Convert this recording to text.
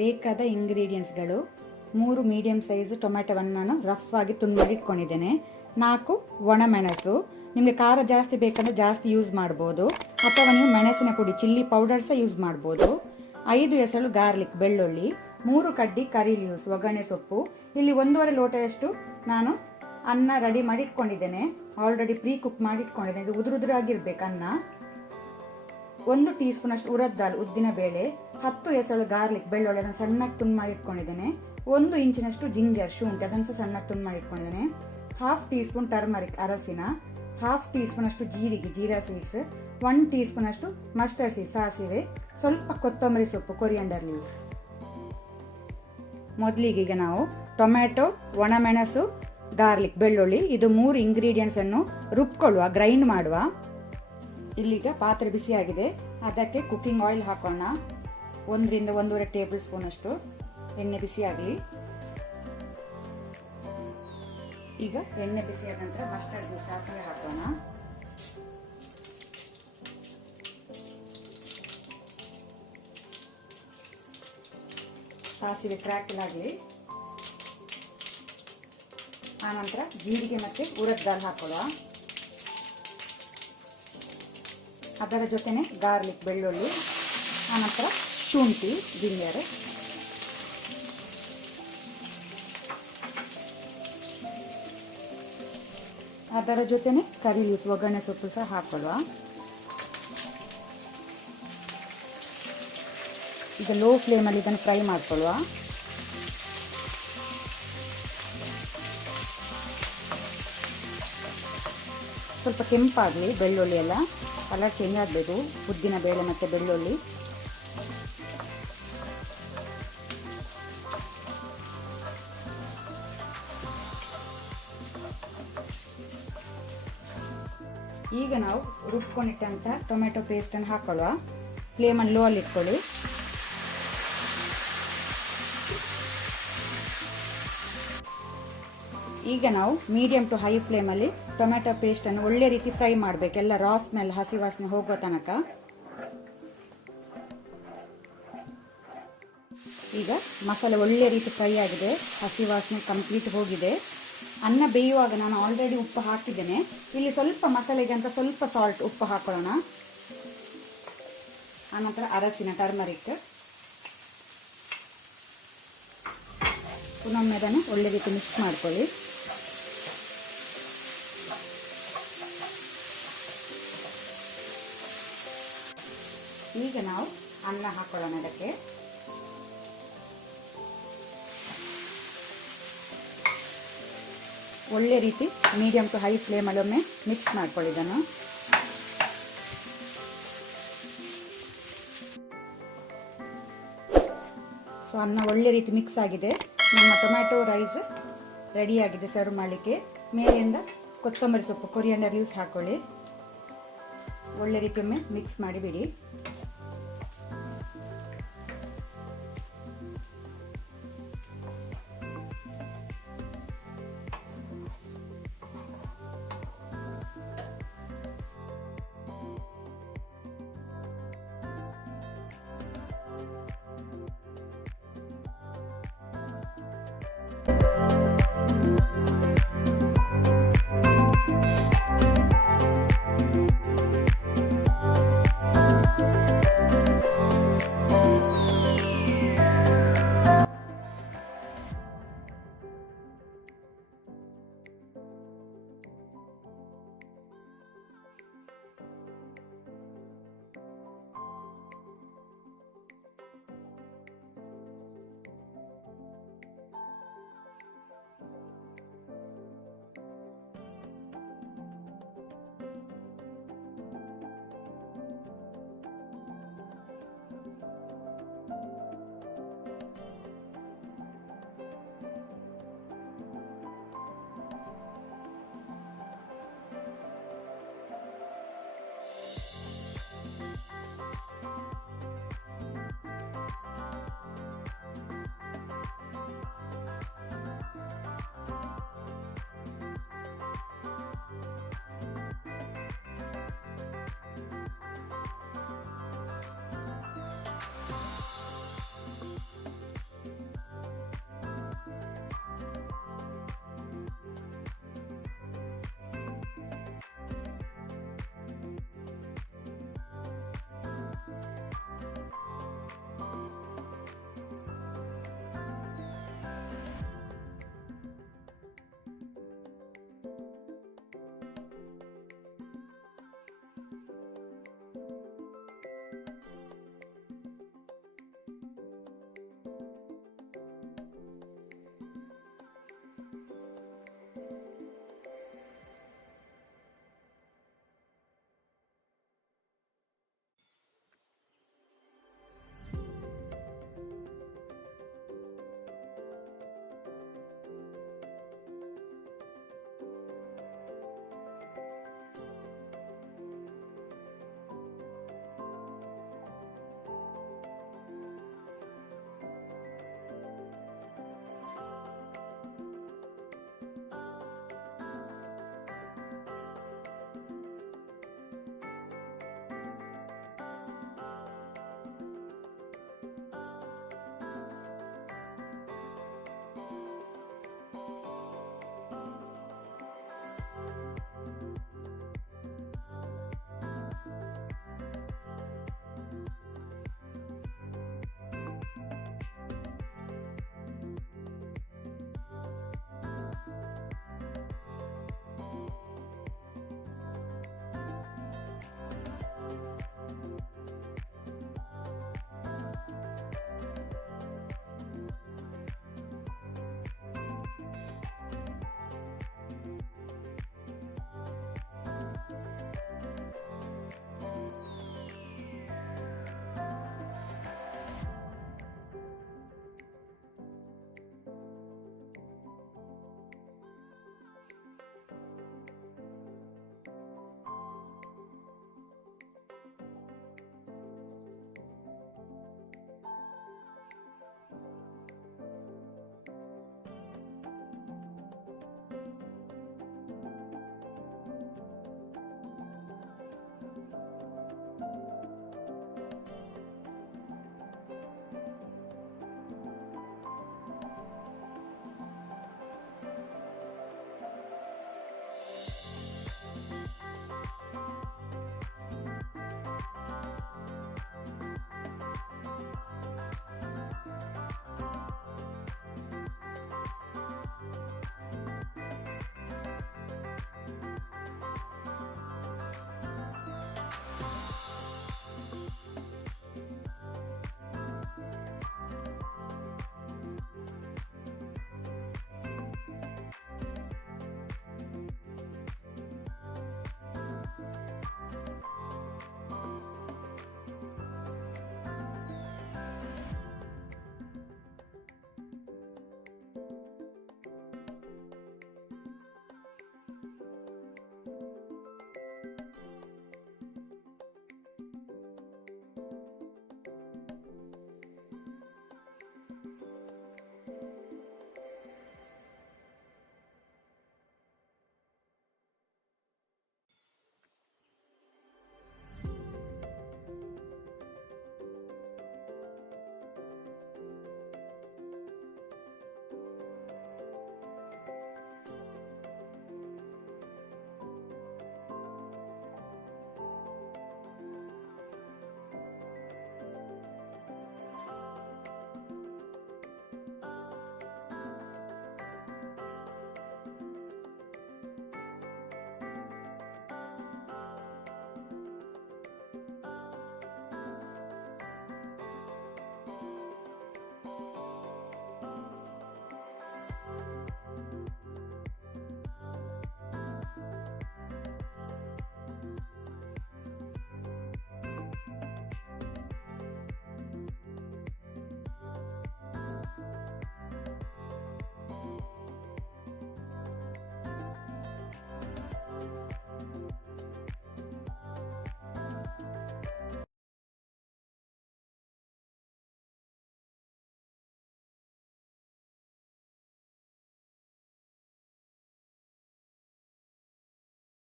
ಬೇಕಾದ ಇಂಗ್ರೀಡಿಯೆಂಟ್ಸ್ಗಳು 3 medium size ಟೊಮೆಟೊವನ್ನು ನಾನು rough ಆಗಿ ತುಂಡು ಮಾಡಿ ಇಟ್ಕೊಂಡಿದ್ದೇನೆ. 4 ಒಣಮೆಣಸು, ನಿಮಗೆ ಖಾರ ಜಾಸ್ತಿ ಬೇಕಂದ್ರೆ ಜಾಸ್ತಿ ಯೂಸ್ ಮಾಡ್ಬೋದು, ಅಥವಾ ನೀವು ಮೆಣಸಿನ ಪುಡಿ ಚಿಲ್ಲಿ ಪೌಡರ್ ಸಹ ಯೂಸ್ ಮಾಡ್ಬೋದು. 5 ಎಸಳು ಗಾರ್ಲಿಕ್ ಬೆಳ್ಳುಳ್ಳಿ, 3 ಕಡ್ಡಿ ಕರಿ ಲೀವ್ಸ್ ಒಗ್ಗರಣೆ ಸೊಪ್ಪು. ಇಲ್ಲಿ 1.5 ಲೋಟದಷ್ಟು ನಾನು ಅನ್ನ ರೆಡಿ ಮಾಡಿ ಇಟ್ಕೊಂಡಿದ್ದೇನೆ, ಆಲ್ರೆಡಿ ಪ್ರೀ ಕುಕ್ ಮಾಡಿ ಇಟ್ಕೊಂಡಿದ್ದೇನೆ. ಇದು ಉದುರುದುರಾಗಿರ್ಬೇಕು ಅನ್ನ. 1 ಟೀ ಸ್ಪೂನ್ ಅಷ್ಟು ಉರದ್ ದಾಲ್ ಉದ್ದಿನ ಬೇಳೆ, 10 ಎಸಳು ಗಾರ್ಲಿಕ್ ಬೆಳ್ಳುಳ್ಳಿ ಅದನ್ನು ಸಣ್ಣಗೆ ತುಂಡು ಮಾಡಿ ಇಟ್ಕೊಂಡಿದ್ದೇನೆ. 1 ಇಂಚಿನಷ್ಟು ಜಿಂಜರ್ ಶುಂಠಿ ಅದನ್ನು ಸಹ ಸಣ್ಣಗೆ ತುಂಡು ಮಾಡಿ ಇಟ್ಕೊಂಡಿದ್ದೇನೆ. 1/2 ಟೀ ಸ್ಪೂನ್ ಟರ್ಮರಿಕ್ ಅರಸಿನ, 1/2 ಟೀ ಸ್ಪೂನ್ ಅಷ್ಟು ಜೀರಿಗೆ ಜೀರಾ ಸೀಡ್ಸ್, 1 ಟೀ ಸ್ಪೂನ್ ಅಷ್ಟು ಮಸ್ಟರ್ಡ್ ಸೀಡ್ಸ್ ಸಾಸಿವೆ, ಸ್ವಲ್ಪ ಕೊತ್ತಂಬರಿ ಸೊಪ್ಪು ಕೊರಿಯಾಂಡರ್ ಲೀವ್ಸ್. ಮೊದಲಿಗೆ ಈಗ ನಾವು ಟೊಮ್ಯಾಟೊ, ಒಣಮೆಣಸು, ಗಾರ್ಲಿಕ್ ಬೆಳ್ಳುಳ್ಳಿ ಇದು 3 ಇಂಗ್ರೀಡಿಯೆಂಟ್ಸ್ ಅನ್ನು ರುಬ್ಕೊಳ್ಳುವ, ಗ್ರೈಂಡ್ ಮಾಡುವ. ಇಲ್ಲಿಗ ಪಾತ್ರೆ ಬಿಸಿ ಆಗಿದೆ, ಅದಕ್ಕೆ ಕುಕಿಂಗ್ ಆಯಿಲ್ ಹಾಕೋಣ. 1 ರಿಂದ 1.5 ಟೇಬಲ್ ಸ್ಪೂನ್ ಅಷ್ಟು ಎಣ್ಣೆ ಬಿಸಿ ಆಗಲಿ. ಈಗ ಎಣ್ಣೆ ಬಿಸಿ ಆದ ನಂತರ ಮಸ್ಟರ್ಡ್ ಸೀಡ್ಸ್ ಸಾಸಿವೆ ಹಾಕೋಣ. ಸಾಸಿವೆ ಕ್ರ್ಯಾಕಲ್ ಆಗಲಿ. ಆನಂತರ ಜೀರಿಗೆ ಮತ್ತೆ ಉರದ್ ದಾಲ್ ಹಾಕೊಳ್ಳುವ. ಅದರ ಜೊತೆನೆ ಗಾರ್ಲಿಕ್ ಬೆಳ್ಳುಳ್ಳಿ, ಆನಂತರ ಶುಂಠಿ ಜಿಂಜರ್, ಅದರ ಜೊತೆನೆ ಕರಿ ಲೀವ್ಸ್ ಒಗ್ಗರಣೆ ಸೊಪ್ಪು ಸಹ ಹಾಕೊಳ್ಳುವ. ಈಗ ಲೋ ಫ್ಲೇಮಲ್ಲಿ ಇದನ್ನು ಫ್ರೈ ಮಾಡ್ಕೊಳ್ಳುವ. ಸ್ವಲ್ಪ ಕೆಂಪಾಗಲಿ, ಬೆಳ್ಳುಳ್ಳಿ ಎಲ್ಲ ಕಲರ್ ಚೇಂಜ್ ಆಗಬೇಕು, ಉದ್ದಿನ ಬೇಳೆ ಮತ್ತು ಬೆಳ್ಳುಳ್ಳಿ. ಈಗ ನಾವು ರುಬ್ಕೊಂಡಿಟ್ಟಂಥ ಟೊಮೆಟೊ ಪೇಸ್ಟನ್ನು ಹಾಕೊಳ್ಳುವ. ಫ್ಲೇಮನ್ನು ಲೋ ಅಲ್ಲಿ ಇಟ್ಕೊಳ್ಳಿ. ಈಗ ನಾವು ಮೀಡಿಯಂ ಟು ಹೈ ಫ್ಲೇಮಲ್ಲಿ ಟೊಮೆಟೊ ಪೇಸ್ಟನ್ನು ಒಳ್ಳೆ ರೀತಿ ಫ್ರೈ ಮಾಡಬೇಕು, ಎಲ್ಲ ರಾ ಸ್ಮೆಲ್ ಹಸಿ ವಾಸನೆ ಹೋಗುವ ತನಕ. ಈಗ ಮಸಾಲೆ ಒಳ್ಳೆ ರೀತಿ ಫ್ರೈ ಆಗಿದೆ, ಹಸಿ ವಾಸನೆ ಕಂಪ್ಲೀಟ್ ಹೋಗಿದೆ. ಅನ್ನ ಬೇಯುವಾಗ ನಾನು ಆಲ್ರೆಡಿ ಉಪ್ಪು ಹಾಕಿದ್ದೇನೆ. ಇಲ್ಲಿ ಸ್ವಲ್ಪ ಮಸಾಲೆಗೆ ಅಂತ ಸ್ವಲ್ಪ ಸಾಲ್ಟ್ ಉಪ್ಪು ಹಾಕೊಳ್ಳೋಣ. ಆನಂತರ ಅರಸಿನ ಟರ್ಮರಿಕ್, ಪುನೊಮ್ಮೆ ಅದನ್ನು ಒಳ್ಳೆ ರೀತಿ ಮಿಕ್ಸ್ ಮಾಡ್ಕೊಳ್ಳಿ. ಈಗ ನಾವು ಅನ್ನ ಹಾಕೊಳ್ಳೋಣ. ಅದಕ್ಕೆ ಒಳ್ಳೆ ರೀತಿ ಮೀಡಿಯಂ ಟು ಹೈ ಫ್ಲೇಮಲ್ಲಿ ಒಮ್ಮೆ ಮಿಕ್ಸ್ ಮಾಡ್ಕೊಳ್ಳಿ ಇದನ್ನು. ಸೊ ಅನ್ನ ಒಳ್ಳೆ ರೀತಿ ಮಿಕ್ಸ್ ಆಗಿದೆ. ನಮ್ಮ ಟೊಮ್ಯಾಟೊ ರೈಸ್ ರೆಡಿ ಆಗಿದೆ ಸರ್ವ್ ಮಾಡಲಿಕ್ಕೆ. ಮೇಲಿಂದ ಕೊತ್ತಂಬರಿ ಸೊಪ್ಪು ಕೊರಿಯಾಂಡರ್ ಲೀವ್ಸ್ ಹಾಕೊಳ್ಳಿ. ಒಳ್ಳೆ ರೀತಿ ಒಮ್ಮೆ ಮಿಕ್ಸ್ ಮಾಡಿ ಬಿಡಿ.